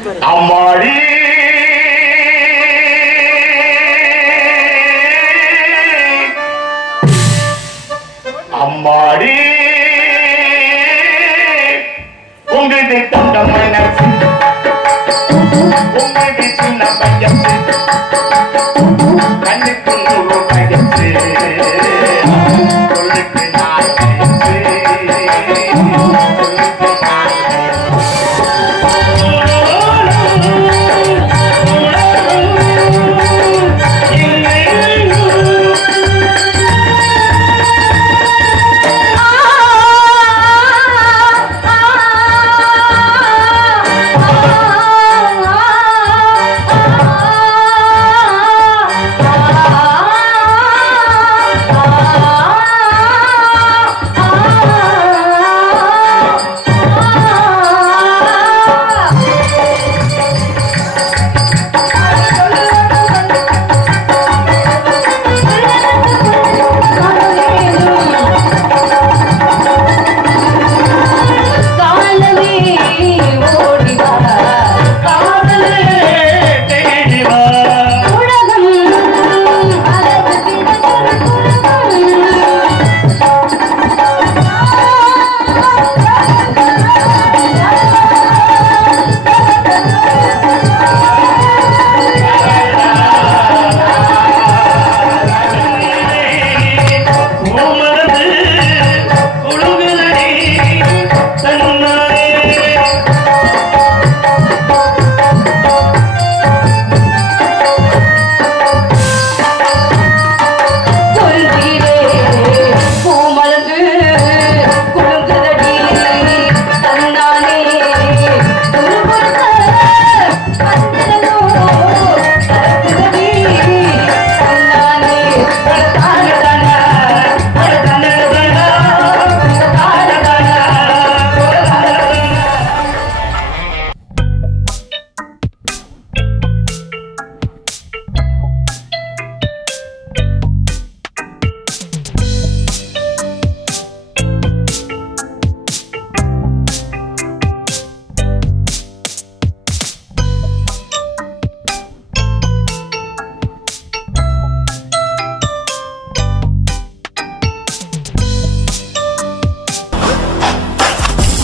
அம்மாடி அம்மாடி உங்களது தந்த மனசு உங்களது சின்ன பையசு கண்ணுக்கு 100 வயசு சொல்லுக்கு 4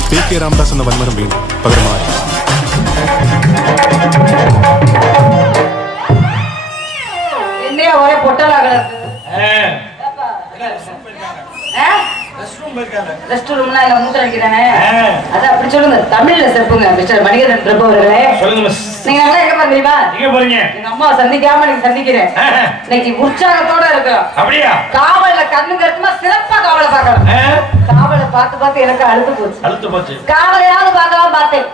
P.K. Ramdas and the Vanmaram Bean, Pagaramar. India, what a portal. Rest ரூம்னா இல்ல மூத்திர அடிக்கிறானே அத அப்படி சொல்லுங்க தமிழ்ல செப்புங்க மிஸ்டர் மணிகண்டன் பிரபு அவர்களே சொல்லுங்க மிஸ் நீங்க நல்லா எங்க போறீங்க எங்க போறீங்க எங்க அம்மா சந்திக்காம நீங்க சந்திக்கிறேன் இன்னைக்கு உற்சாகத்தோட இருக்கோம் அப்படியே காவல்ல கண்ணு கருத்துமா சிறப்பா காவலை பார்க்கணும் காவலை பார்த்து எனக்கு அழுத்து போச்சு காவலையாவது பார்க்கலாம் பார்த்தேன்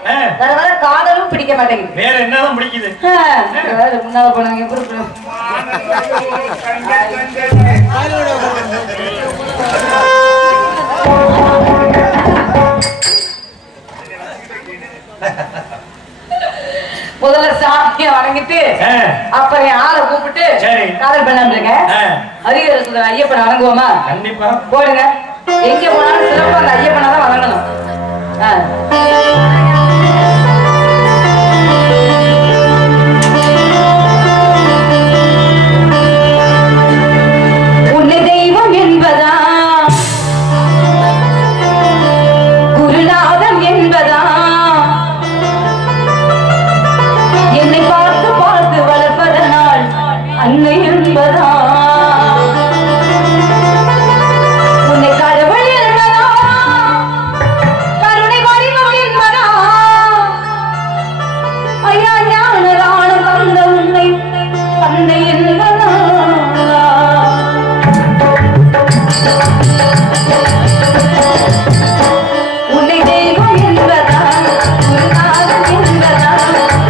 வர காதலும் பிடிக்க மாட்டேங்குது வேற என்னதான் பிடிக்குது முன்னால போனாங்க முதல்ல சாமியை வணங்கிட்டு அப்புறம் ஆளை கூப்பிட்டு காதல் பண்ணாம ஹரிஹர சுந்தர ஐயப்பனை வணங்குவோமா கண்டிப்பா போடுங்க எங்க போனாலும் சிறப்பா அந்த ஐயப்பனை தான் வணங்கணும் உன்னை தெய்வம் என்பதா குருநாதம் என்பதா என்னை பார்த்து பார்த்து வளர்ப்பதனால் அன்னை என்பதா உன்னை கடவுள் என்பதா கருணை வடிவம் என்பதா ஐயா ஞானரான தந்த உன்னை தந்தை என்பதா உன்னை தெய்வம் என்பதா குருநாதம் என்பதா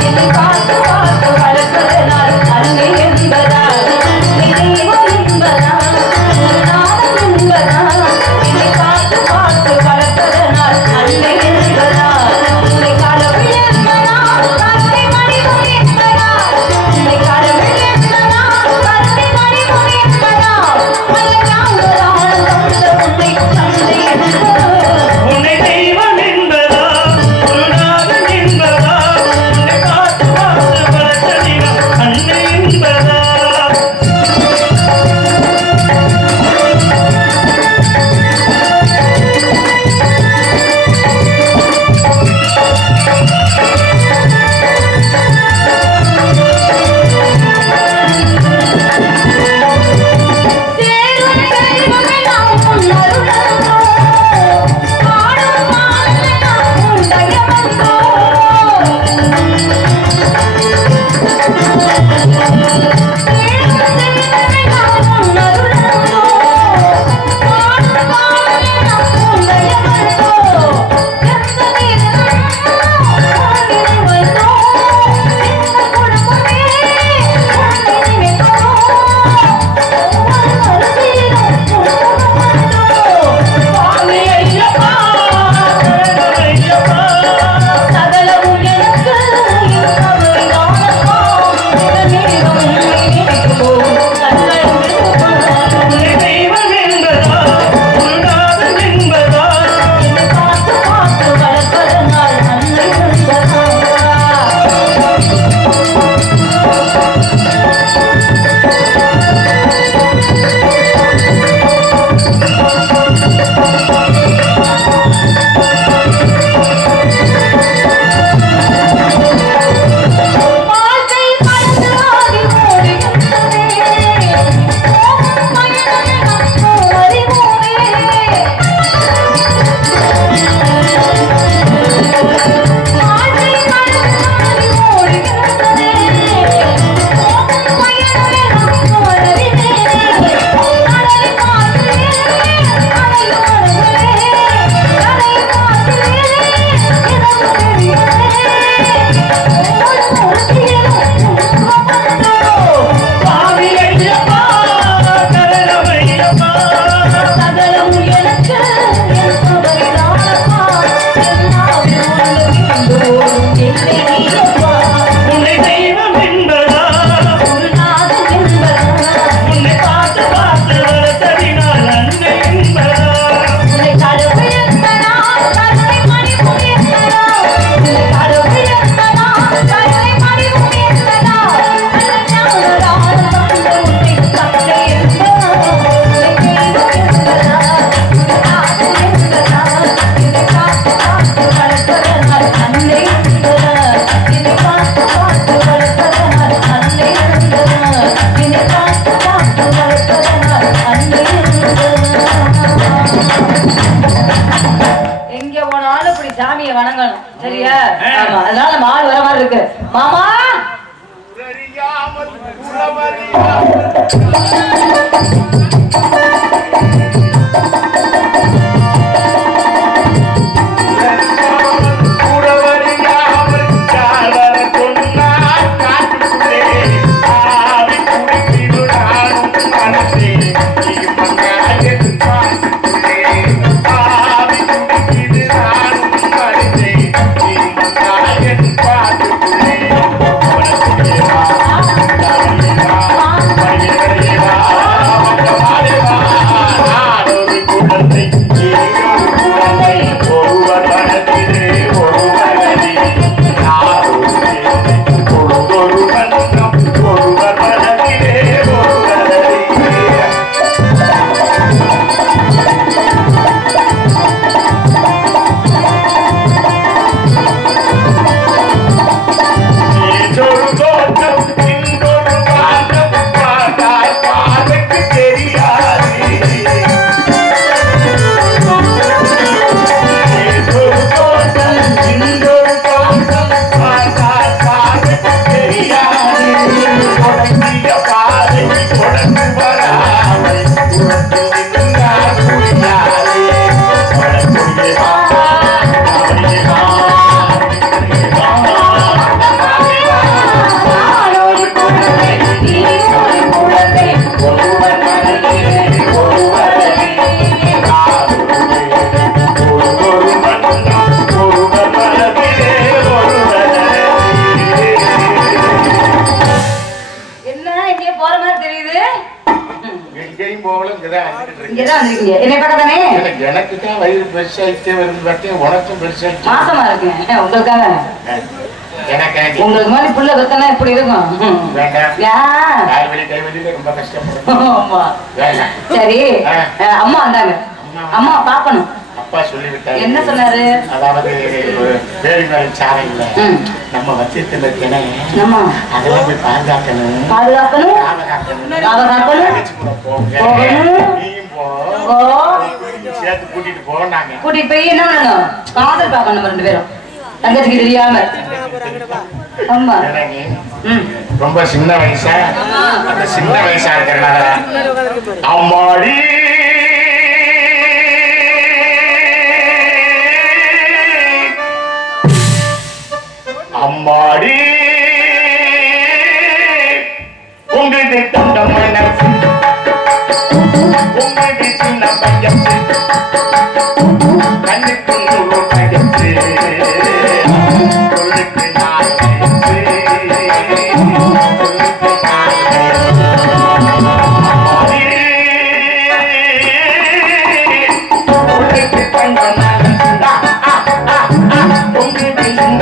என்னை பார்த்து பார்த்து வளர்ப்பதனால் அன்னை என்பதா உன்னை தெய்வம் என்பதா உன்னை பார்த்து பார்த்து வளர்த்ததினால் அன்னை என்பதா சாமியை வணங்கணும் சரியா? ஆமா, அதனால மால் வர மாதிரி இருக்கு. மாமா எனக்கு தான் வயிறு பெருசாயிட்டே வருது பார்த்தேன். உனக்கும் பெருசாயிட்டு மாசமா இருக்கேன் உங்களுக்காக. உங்களுக்கு மாதிரி புள்ள கத்தனா எப்படி இருக்கும்? ரொம்ப கஷ்டப்படும். சரி அம்மா வந்தாங்க. அம்மா பாக்கணும். அப்பா சொல்லிவிட்டாரு. என்ன சொன்னாரு? அதாவது வேலிமலை சாலை இல்ல நம்ம வச்சிருக்கிற திணை அதெல்லாம் போய் பாதுகாக்கணும் சேர்த்து கூட்டிட்டு போனாங்க. கூட்டிட்டு போய் என்ன பண்ணணும்? காதல் பார்க்கணும் ரெண்டு பேரும் தங்கச்சிக்கு தெரியாம. ஆமா ரொம்ப சின்ன வயசா அந்த சின்ன வயசா இருக்கிறனால அம்மாடி அம்மாடி உங்களுக்கு தந்த மனசு உங்களுக்கு சின்ன பையத்து கண்ணுக்கு நூறு பையத்து சொல்லுக்கு நான் உங்களுக்கு தந்த மனசு உங்களுக்கு சின்ன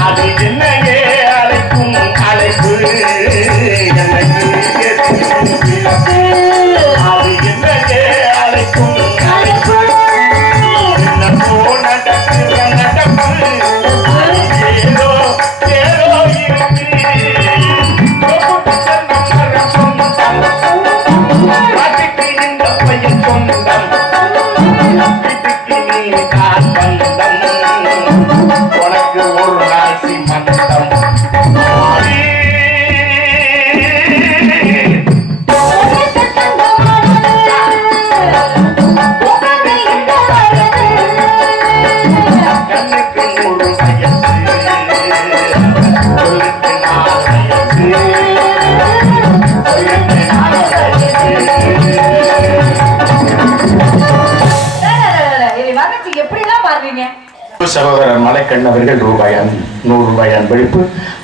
அது என்னையே அழைக்கும் அழைப்பு அது என்னையே அழைக்கும் அழைப்பு என்னப்போ நடக்கிற நடப்பு ஏதோ ஏதோ இருக்கு காட்டுக்கு இந்த பையன் சொந்தம் வீட்டுக்கு நீ கால் வந்தம் உனக்கு ஒரு நாசி மந்தம் கண்ணுக்கு நூறு சகோதரர் மலைக்கண் அவர்கள் ரூபாய் 100 அன்பளிப்பு.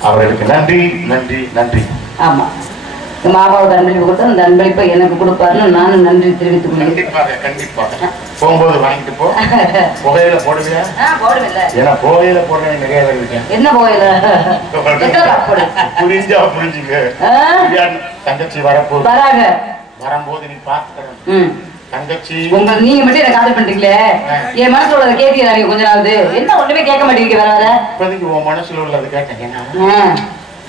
அவர்களுக்கு நன்றி நன்றி நன்றி. ஆமா, மாமாவுக்கு அன்பளிப்பு கொடுத்தா அந்த அன்பளிப்பை எனக்கு கொடுப்பாருன்னு நானும் நன்றி தெரிவித்துக் கொள்கிறேன். கண்டிப்பாக கண்டிப்பாக போகும்போது வாங்கிட்டு போ. புகையில போடுவியா? போடுவில்ல, ஏன்னா புகையில போடுறேன் நிறைய இருக்கேன். என்ன புகையில புரிஞ்சா புரிஞ்சுங்க. தங்கச்சி வரப்போது வராங்க, வரும்போது நீ பார்த்துக்கணும். தங்கச்சி நீங்க மட்டும் என்ன காதல் பண்றீங்களே, என் மனசுல உள்ளதை கேட்டீங்களா நீங்க கொஞ்ச நாள்? என்ன ஒண்ணுமே கேட்க மாட்டேங்க. வேற வேற இப்போதைக்கு உன் மனசுல உள்ளது கேட்டேன்.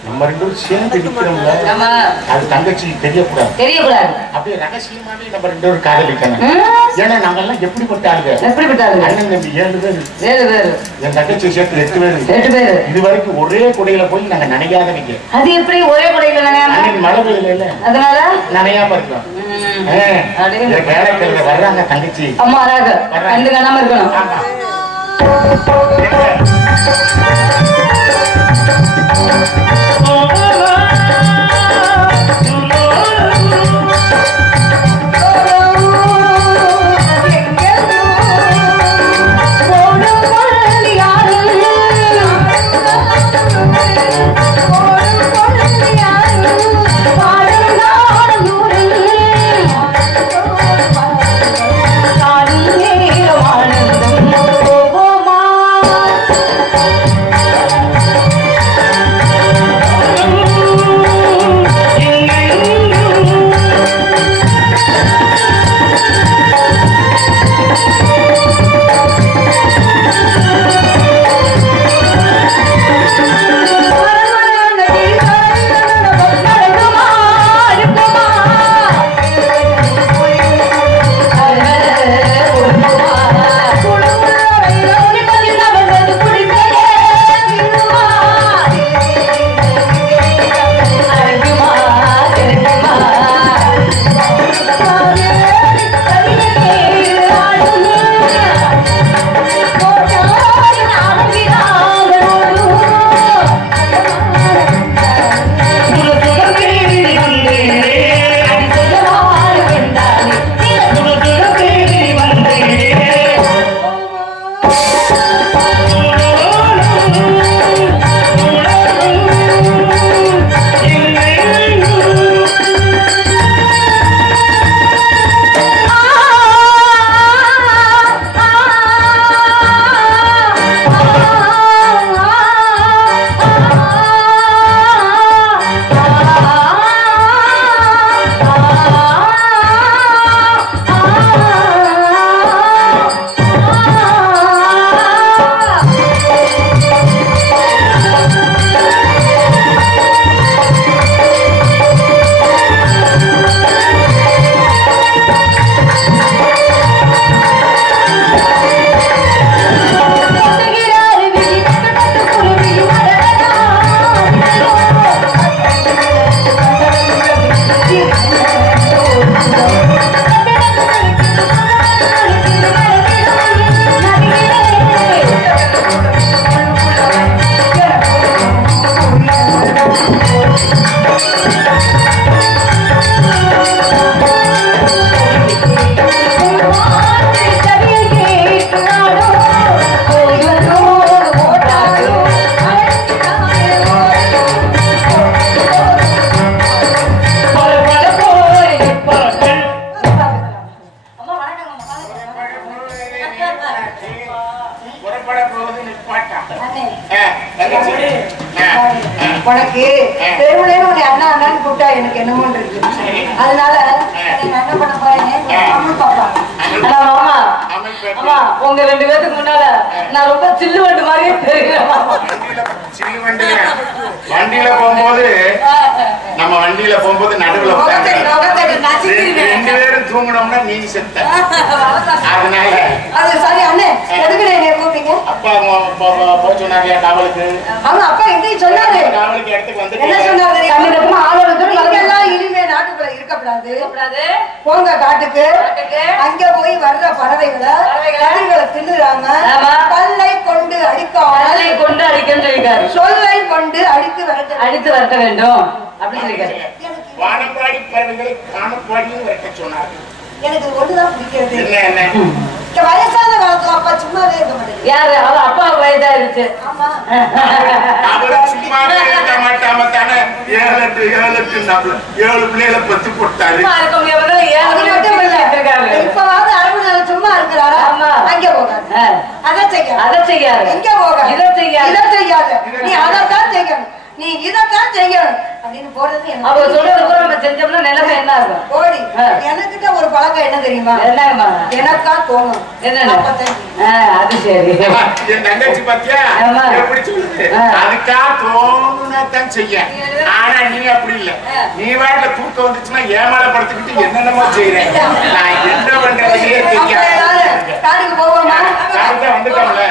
நம்ம ரெண்டு பேரும் சேர்ந்து நிக்கிறோம்ல, அது தங்கச்சி தெரியக்கூடாது. அப்படியே ரகசியமாவே நம்ம ரெண்டு பேரும் காதலிக்கணும். ஏன்னா நாங்கெல்லாம் எப்படிப்பட்ட ஆளுங்க, அண்ணன் தம்பி 7 பேரு, என் தங்கச்சி சேர்த்து 8 பேரு. இது வரைக்கும் ஒரே குடையில போய் நாங்க நனையாத நிக்க. அது எப்படி ஒரே குடையில நனையாம? மழை பெய்யல, அதனால நனையாம இருக்கோம். வேலைக்கு வர்றாங்க தங்கச்சி, அம்மா வராங்க, கண்டு காணாம இருக்கணும். உனக்கு தெருவுல ஒரு அண்ணா அண்ணான்னு கூப்பிட்டா எனக்கு என்னமோ இருக்கு. அதனால என்ன பண்ண போறேன் பாப்பா. உங்க 2 பேருக்கு முன்னால நான் ரொம்ப சில்லு வண்டு மாதிரியே தெரியும். வண்டியில போகும்போது நம்ம வண்டியில போகும்போது நடுவுல 2 பேரும் தூங்கணும்னா நீ செத்த. அதனால அது சரி அண்ணே, எதுக்கு என்ன கூப்பிட்டீங்க? அப்பா போய் சொன்னாங்க காவலுக்கு. அவங்க அப்பா எங்கேயும் சொன்னாரு காவலுக்கு இடத்துக்கு வந்து என்ன சொன்னாரு? எல்லாம் இனிமே நாட்டுக்குள்ள இருக்கக்கூடாது, போங்க காட்டுக்கு. அங்க போய் வர்ற பறவைகளை தின்னுறாங்க. கல்லை கொண்டு அடிக்க சொல்லை கொண்டு அடித்து வரட்ட வேண்டும் அப்படின்னு சொல்லிருக்காரு. வானப்பாடி பறவைகளை காணப்பாடியும் வரட்ட சொன்னாரு. எனக்கு ஒண்ணுதான் பிடிக்கிறது. என்ன வயசான காலத்துல அப்பா சும்மாவே இருக்க மாட்டேன். யாரு அவ அப்பா வயதா இருந்துச்சு. ஆமா அவரு சும்மாவே இருக்க மாட்டாம தானே 7 பிள்ளைகளை பத்து போட்டாரு. இப்பவாவது அறுபது சும்மா இருக்கிறாரா? அங்கே போகாது, அதை செய்யாது, இங்க போகாது, இதை செய்யாது, நீ அதைத்தான் செய்யணும், நீ இதைத்தான் செய்யணும் அப்படின்னு போறது. அவ சொல்றது கூட நம்ம செஞ்சோம்னா நிலைமை என்ன ஆகும்? ஓடி எனக்கிட்ட ஒரு பழக்கம் என்ன தெரியுமா? என்னமா எனக்கா தோணும் என்ன? அது சரி. என் தங்கச்சி பாத்தியா எப்படி சொல்லுது? அதுக்கா தோணுனாத்தான் செய்ய. ஆனா நீ அப்படி இல்ல. நீ வாட்டில தூக்கம் வந்துச்சுன்னா ஏமால படுத்துக்கிட்டு என்னென்னமோ செய்யறேன். நான் என்ன பண்றதையே தெரியாது. காடுக்கு போவோமா? காடுக்கு வந்துட்டோம்ல.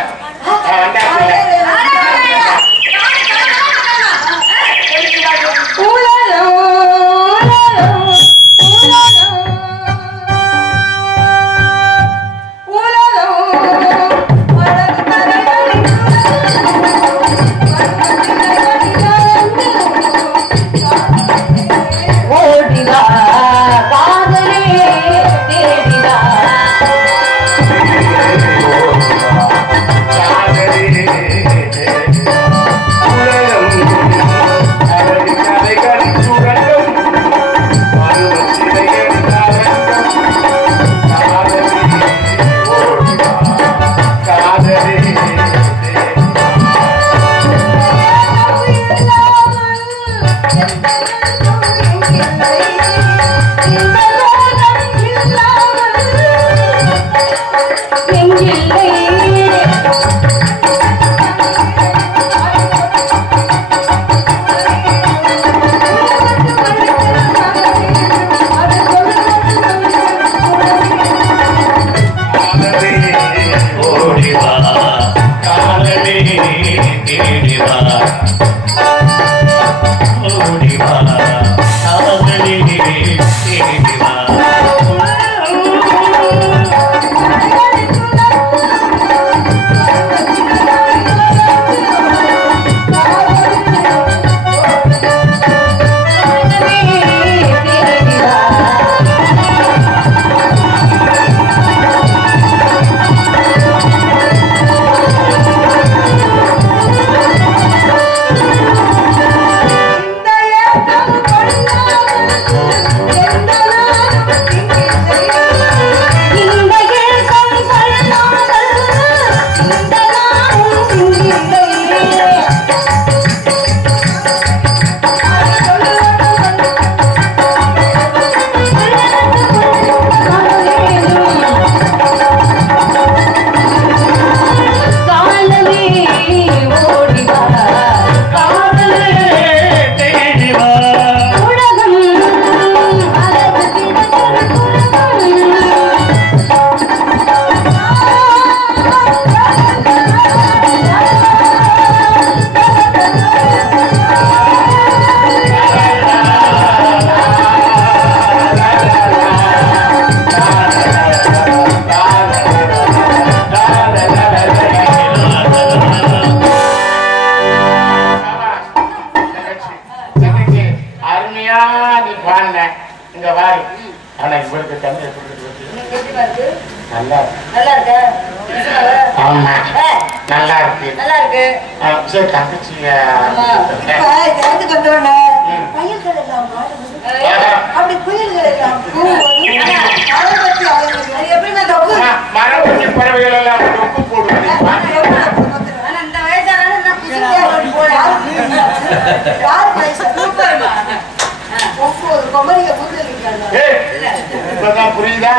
புரியுதா?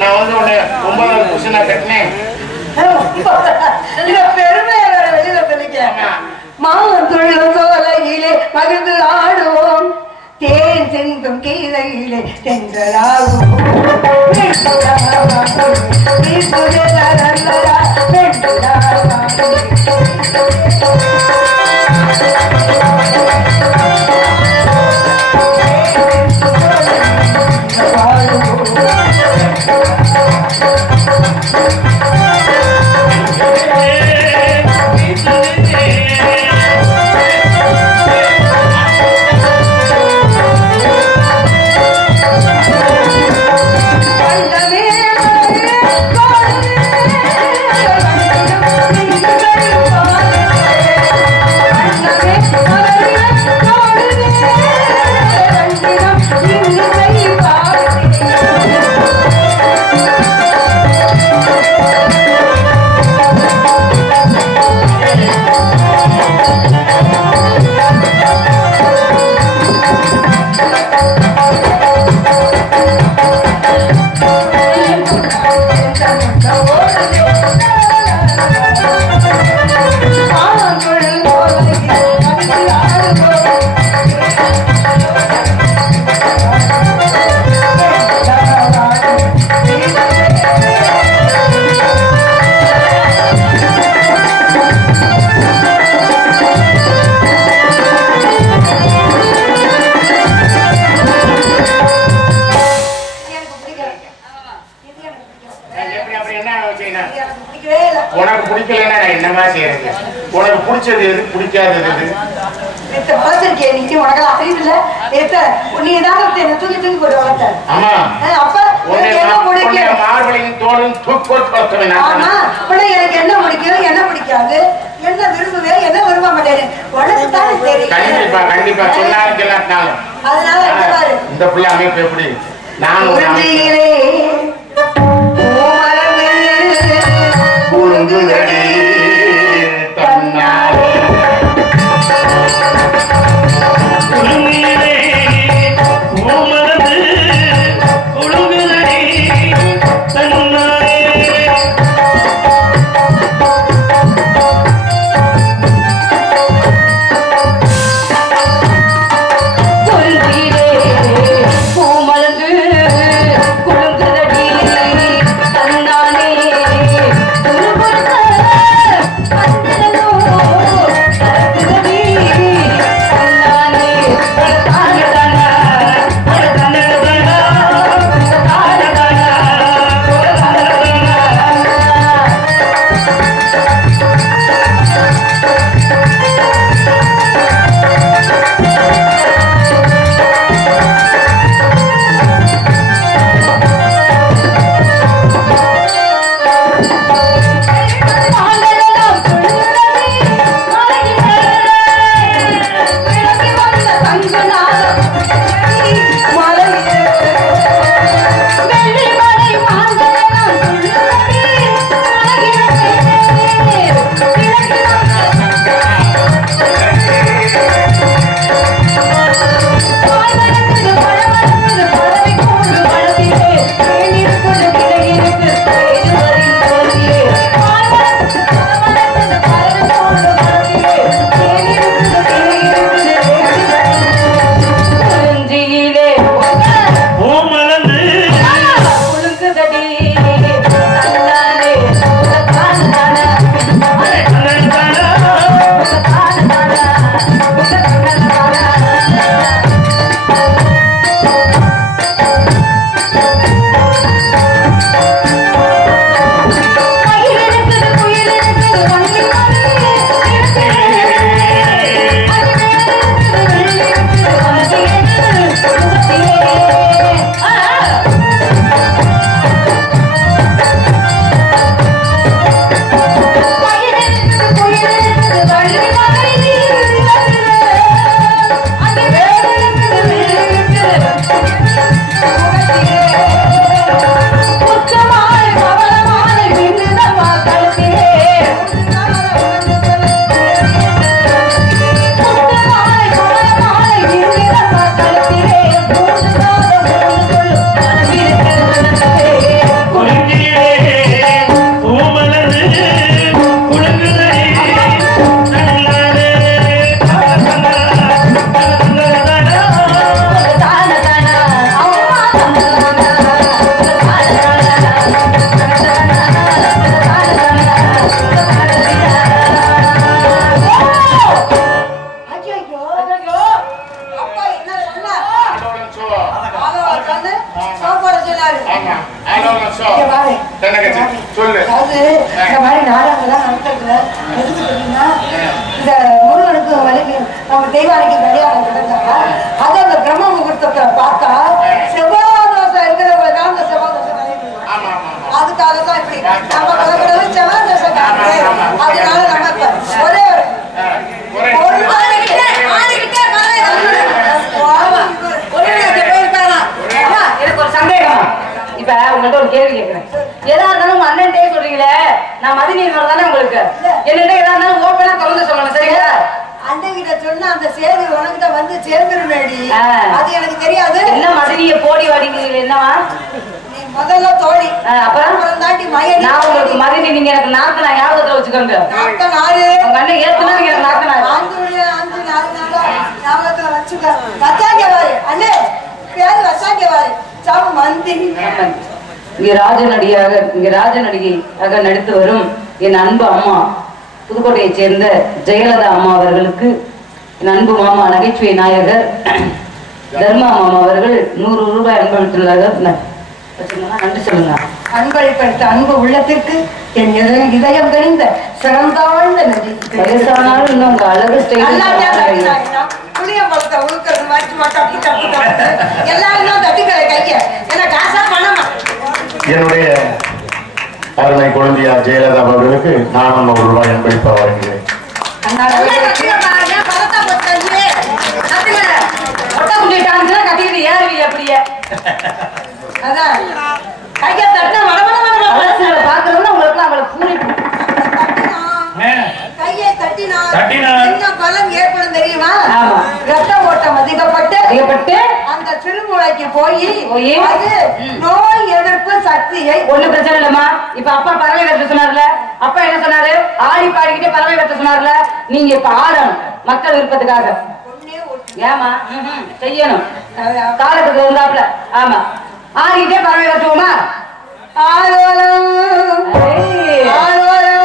நான் வந்து உன்னை 9வது புருஷனா கட்டினேன். பெருமையை வேற வெளியில சொல்லிக்க. மாந்துள்ள சோலையிலே மகிழ்ந்து ஆடுவோம், தேன் சிந்தும் கீதையிலே தென்றலாகும். நான் என்னமா செய்யறது? உனக்கு பிடிச்சது எது, பிடிக்காதது எது? வளர்த்திருக்கேன் நீ, உனக்கு அறிவில்ல. நீ ஏதாவது என்ன தூக்கி தூக்கி போட்டு வளர்த்த. ஆமா. அப்ப என்ன பிடிக்கும்? மார்பளையும் தோளும் தூக்கி போட்டு வளர்த்தவன். ஆமா. பிள்ளை எனக்கு என்ன பிடிக்கும், என்ன பிடிக்காது, என்ன விரும்புவேன், என்ன விரும்ப மாட்டேன், உனக்கு தானே தெரியும். கண்டிப்பா கண்டிப்பா சொன்னாலும் சொல்லாட்டினாலும். அதனால இந்த பிள்ளை அமைப்பு எப்படி? நான் உழுங்குதடி தன்னாலே தெய்வானைக்கு கல்யாணம் நடந்தாங்க. அது அந்த பிரம்ம முகூர்த்தத்தை பார்த்தா செவ்வாதோசை இருக்கிறவங்க தான் அந்த செவ்வாதோசை அதுக்காக தான் இப்படி நம்ம கலக்கிறது செவ்வாதோசை. அதனால நம்ம ஒரே எனக்கு ஒரு சந்தேகம். இப்ப உங்கள்ட்ட ஒரு கேள்வி கேட்கிறேன். எதா இருந்தாலும் உங்க அண்ணன்டே சொல்றீங்களே, நான் மதினி தானே உங்களுக்கு என்னட்ட எதா இருந்தாலும் ஓப்பனா திறந்து சொல்லணும், சரிங்களா? அண்ணகிட்ட சொன்னா அந்த சேவை உனக்கிட்ட வந்து சேர்ந்துருமேடி. அது எனக்கு தெரியாது. என்ன மதினிய போடி வாடிக்கிறீங்க? என்னவா நீ முதல்ல தோழி, அப்புறம் தாண்டி மயனி. நான் உங்களுக்கு மதினி, நீங்க எனக்கு நாக்கு நான் ஞாபகத்துல வச்சுக்கோங்க. நாக்க நாரு உங்க அண்ணன் ஏத்துனா நீங்க எனக்கு நாக்கு நாரு 5 நாளா ஞாபகத்துல வச்சுக்க. வச்சாங்க வாரு அண்ணே, பேரு வச்சாங்க வாரு சாவு மந்தி. இங்க ராஜ நடிகையாக நடித்து வரும் என் அன்பு அம்மா, புதுக்கோட்டையைச் சேர்ந்த ஜெயலலிதா அம்மா அவர்களுக்கு என் அன்பு மாமா நகைச்சுவை நாயகர் தர்மா மாமா அவர்கள் 100 ரூபாய் அன்பளித்துள்ளார்கள். நன்றி சொல்லுங்க. அன்பளிப்படுத்த அன்பு உள்ளத்திற்கு என் இதயம் கணிந்த சிறந்தாழ்ந்த நன்றி. வயசானாலும் இன்னும் உங்க அழகு புளிய பழத்தை உழுக்கிறது மாதிரி எல்லாரும் தட்டிக்கிற கைய என்ன காசா பண்ணமா. என்னுடைய அருமை குழந்தையார் ஜெயலலிதா அவர்களுக்கு நானும் ₹1 அன்பளிப்பா வருகிறேன். கைய தட்ட பாக்குறதுன்னா உங்களுக்கு அவளை பூரிப்பு கையை தட்டினா என்ன பலம் ஏற்படும் தெரியுமா? ரத்த ஓட்டம் அதிகப்பட்டு அந்த திருமூளைக்கு போய் அது நோய் எதிர்ப்பு சக்தியை. ஒண்ணு பிரச்சனை இல்லம்மா. இப்ப அப்பா பறவை கட்ட சொன்னார்ல, அப்பா என்ன சொன்னாரு? ஆடி பாடிக்கிட்டே பறவை கட்ட சொன்னார்ல. நீங்க இப்ப ஆடணும் மக்கள் விருப்பத்துக்காக. ஏமா செய்யணும் காலத்துக்கு வந்தாப்ல. ஆமா ஆடிக்கிட்டே பறவை கட்டுவோமா? ஆலோலம் ஆலோலம்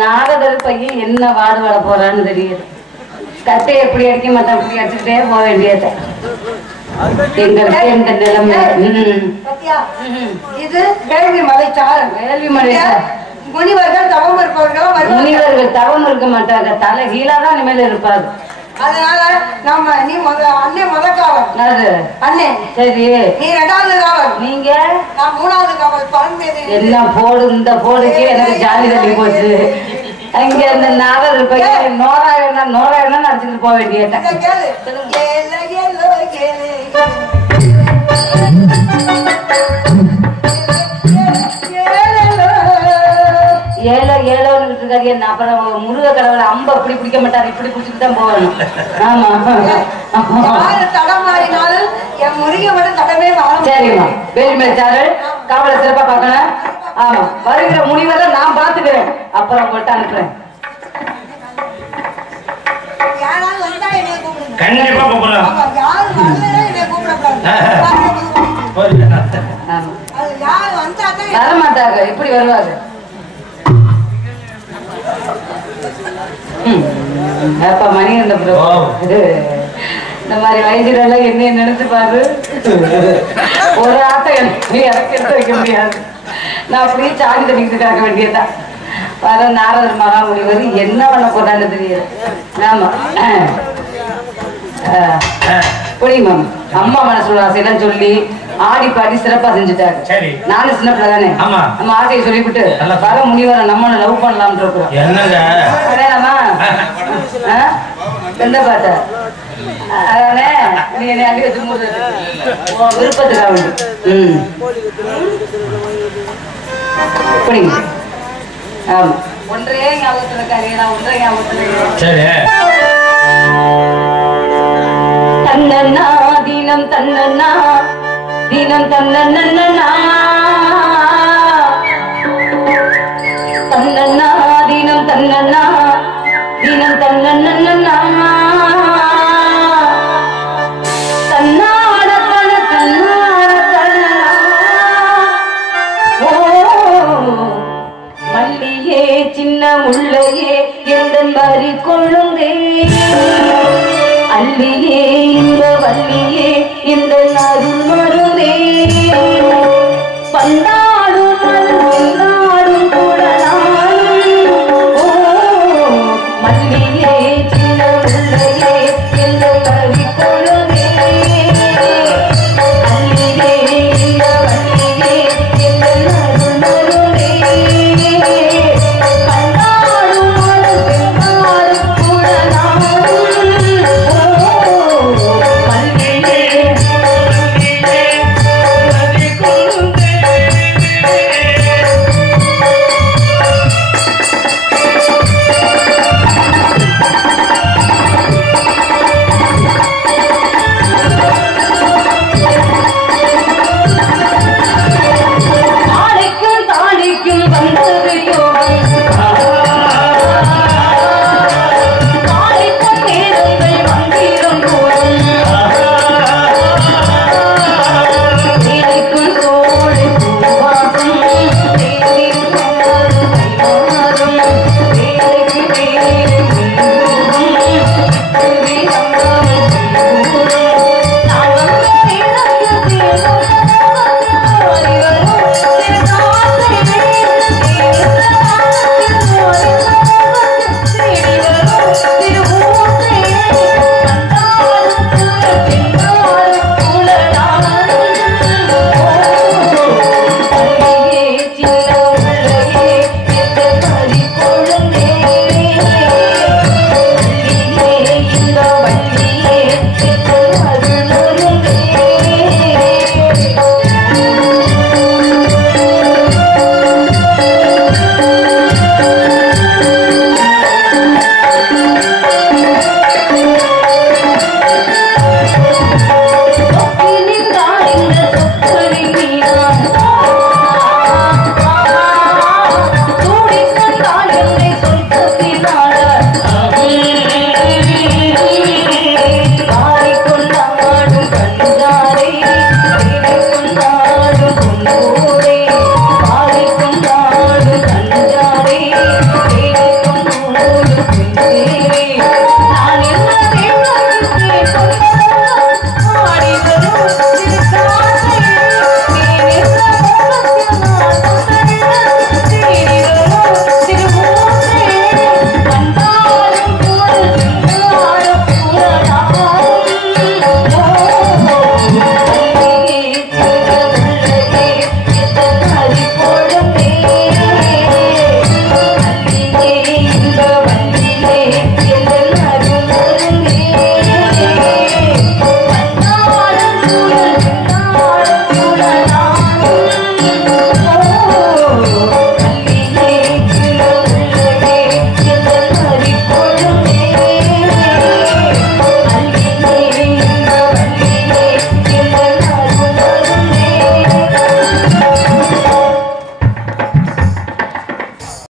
நாரதர் பையன் என்ன வாடு வாட போறான்னு தெரியுது. கட்டை எப்படி அடிக்க மாட்டான், அப்படி அடிச்சுட்டே போக வேண்டியது எங்களுக்கு எங்க நிலைமை. இது வேள்வி மலைச்சார். வேள்வி மலைச்சார் முனிவர்கள் தவம் இருப்பவர்கள் முனிவர்கள் தவம் இருக்க மாட்டாங்க, தலை கீழாதான் இனிமேல் இருப்பாரு. அதனால நம்ம நீ அண்ணன் முத காவல் அண்ணே சரி, நீ 2வது காவல், நீங்க நான் 3வது காவல். பரமேதி எல்லாம் போடு, இந்த போடுக்கே எனக்கு ஜாலி தள்ளி போச்சு. அங்க அந்த நாகர் பையன் நோராயணம் அடிச்சுட்டு போக வேண்டியது. ஏழோ ஏழோன்னு இருக்காரு. அப்புறம் முருக கடவுளை அம்ப அப்படி பிடிக்க மாட்டாரு, இப்படி பிடிச்சிட்டு தான் போகணும். ஆமா தடமாறினாலும் என் முருக மட்டும் தடமே. சரிம்மா, வேலுமலை சாரல் காவலை சிறப்பா பார்க்கணும். ஆமா, வருகிற முனிவரை நான் பாத்துக்கிறேன், அப்புறம் உங்கள்கிட்ட அனுப்புறேன். கண்டிப்பா கூப்பிடுறேன். வர மாட்டாங்க, இப்படி வருவாங்க. அப்ப மணி இந்த மாதிரி வயசுல எல்லாம் என்ன நினைச்சு பாரு. ஒரு ஆட்டை எனக்கு எடுத்து வைக்க முடியாது, நான் அப்படியே சாடி தண்ணிக்கிட்டு காக்க வேண்டியதுதான். வர நாரதர் மகாமுனிவர் என்ன பண்ண போறான்னு தெரியாது. ஆமா புரியுமா? அம்மா மனசுல ஆசையெல்லாம் சொல்லி ஆடி பாடி சிறப்பா செஞ்சுட்டாரு. நானும் சின்ன பிள்ளை தானே, நம்ம ஆசையை சொல்லிவிட்டு வர முனிவரை நம்ம லவ் பண்ணலாம்னு இருக்கிறோம். எந்த பாட்ட விருப்பத்துக்காக ஆமா ஒன்றே ஞாபகத்துல இருக்காரு ஒன்றே ஞாபகத்துல தன்னன்னா தினம் தன்னன்னா தினம் தன்னன்னா தன்னன்னா தினம் தன்னன்னா தினம் தன்னன்னா தன்னாட தன தன்னாட தன ஓ மல்லியே சின்ன முள்ளையே எந்த மாதிரி கொள்ளுந்தே அல்லியே இந்த வள்ளியே இந்த அருள் மருந்தே பந்தா